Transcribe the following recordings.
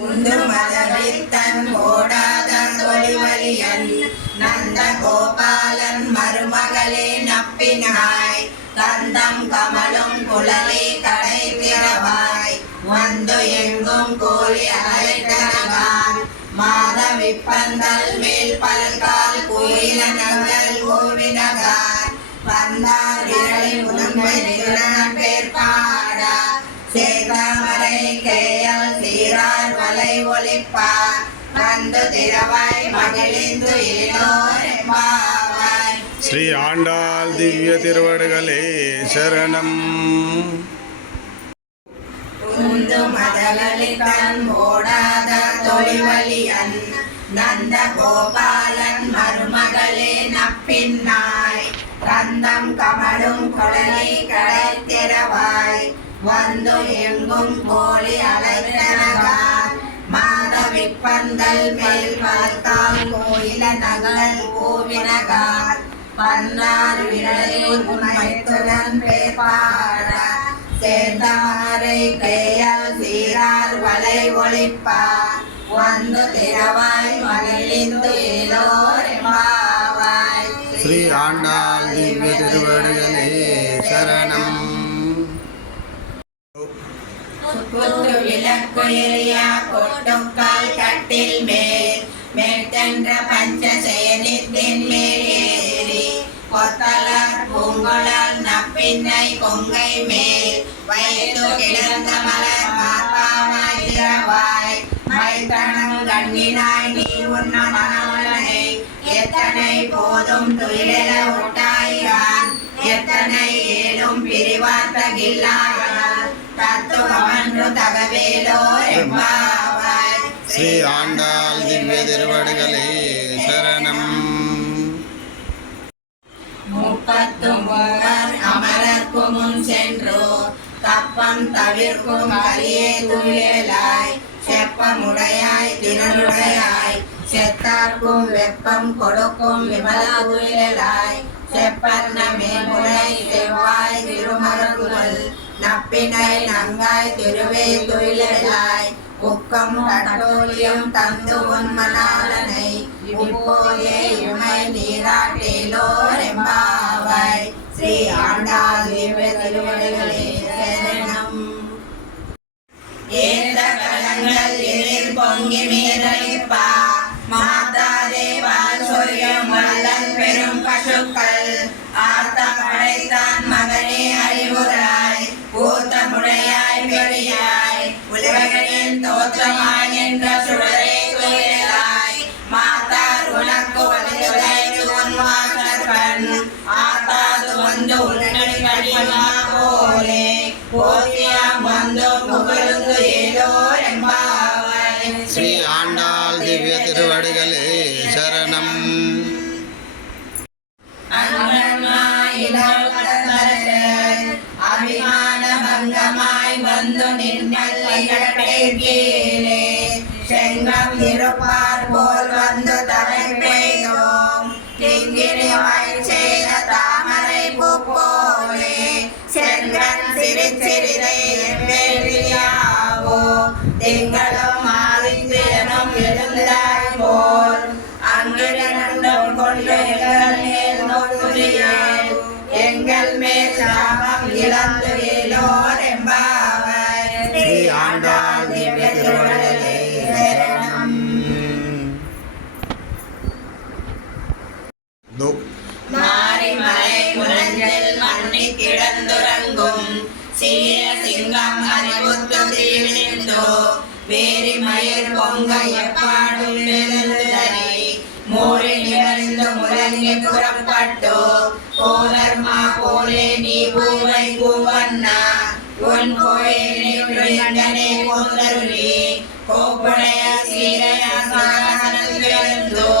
மதவித்தன் ஓடாத தொழிவலியன் நந்த கோபாலன் மருமகளே நப்பினாய் கந்தம் கமலும் குழலி கடை திறவாய் வந்து எங்கும் கோழி அழைத்தனகான் மாதவிப்பந்தல் மேல் பல்கால் கோயில நகல் கோவினகான் வந்தார் விரலில் உண்மை நிறுவனம் பேர் பாட சேதாமரை கேயல் சீரார் வலை ஒளிப்பார் வந்து திறவாய் மகிழ்ந்து இளோரெம்பாவாய். ஸ்ரீ ஆண்டாள் திவ்ய திருவடிகளே சரணம். உந்து மதகளின் ஓடாத தொழிவலியன் நந்த கோபாலன் மருமகளே நப்பின்னாய் கந்தம் கமலும் குழலி கடை திறவாய் வந்து எங்கும் கோழி அழைத்தனகான் மாதவிப்பந்தல் மேல் பார்த்தால் கோயில நகல் கோவினகான் பன்னார் விரலில் உமைத்துடன் பேர்பாட சேர்ந்தாரை கையால் சீரார் வலை ஒளிப்பார் வந்து திறவாய் மகிழ்ந்து எல்லோரெம்பாவாய். ஸ்ரீ ஆண்டாள் திவ்ய திருவடிகளே சரணம். குத்து விளக்கு எரியா கொட்டுக்கால் கட்டில் மேல் மேற்கென்ற பஞ்சசயனித்தின் மேல் ஏறி கொத்தலார் பூங்குழல் நப்பின்னை கொங்கை மேல் வைத்து கிடந்த மலர் மாப்பாவாய் திறவாய் மைத்தனம் கண்ணினாய் நீ உன்ன மனவனை எத்தனை போதும் துயிலெழ விட்டாயான் எத்தனை ஏழும் பிரிவார்த்தகில்லாயான் தத்துவமன்று தகவேலோ எம்பாவாய். ஸ்ரீ ஆண்டாள் திவ்ய திருவடிகளே சரணம். முப்பத்தும் மூவர் அமரர்க்கு முன் சென்றோ கப்பம் தவிர்க்கும் கலியே துயலாய் செப்பமுடையாய் திறனுடையாய் செத்தார்க்கும் வெப்பம் கொடுக்கும் விமல துயலாய் செப்பர்ண மேமுலை செவ்வாய் திருமருங்குல் நப்பினை நங்காய் திருவே துயிலாய் உக்கம் கடோலியம் தந்து உன்மனாலனை இப்போதே இமை நீராட்டேலோர் எம்பாவாய். ஸ்ரீ ஆண்டாள் திவ்ய திருவடிகளே சரணம். ஏந்த கலங்கள் எதிர் பொங்கி மீதளிப்பா மாதா தேவால் சொரியும் வல்லல் பெரும் பசுக்கள் ஆர்த்த படைத்தான் மகனே அறிவுராய் ஊத்தமுடையாய் பெரியாய் உலகனின் தோற்றமாய் என்ற சுடரே துயிலாய் மாதார் உனக்கு வலியுதைத்து உன்வாசற்பன் ஆத்தாது வந்து உன்னடி கடிமா போலே போத்தியாம் வந்து புகழ்ந்து ஏதோ எம்பாவாய். ஸ்ரீ ஆண்டாள் திவ்ய திருவடிகளே சரணம். அபிமான பங்கமாய் வந்து நின்னல்லே செங்கம் இருப்பார் போல் வந்து தலை பெய்தோம் திங்கிரி வாய் செய்த தாமரை பூ போலே செங்கன் சிறிதை வெள்ளியாவோ திங்களும் மாறிந்து எனும் எழுந்தாய் போல் அங்கிரண்டும் கொண்டு எங்கள் மேல் நோக்குறியாய் எங்கள் மேல் சாபம் இழந்து எல்லோர் எம்பாவாய். ஸ்ரீ ஆண்டாள் திவ்ய திருவடிகளே சரணம். மாரிமலை முழஞ்சில் மண்ணி கிடந்துறங்கும் சீர சிங்கம் அறிவுத்து தீவிழிந்தோ வேரி மயிர் பொங்க எப்பாடும் எழுந்தரி மூறி நிகழ்ந்து முழங்கி புறப்பட்டோ போதர்மா போலே நீ பூவை பூவண்ணா உன் கோயிலே போதருளி கோப்புடைய சீரைய சாசனத்திலிருந்தோ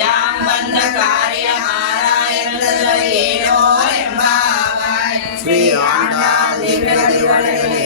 யாம் வந்த காரியம் ஆராயந்தது ஏனோ எம்பாவாய். ஸ்ரீ ஆண்டாள் திவ்ய திருவடிகளே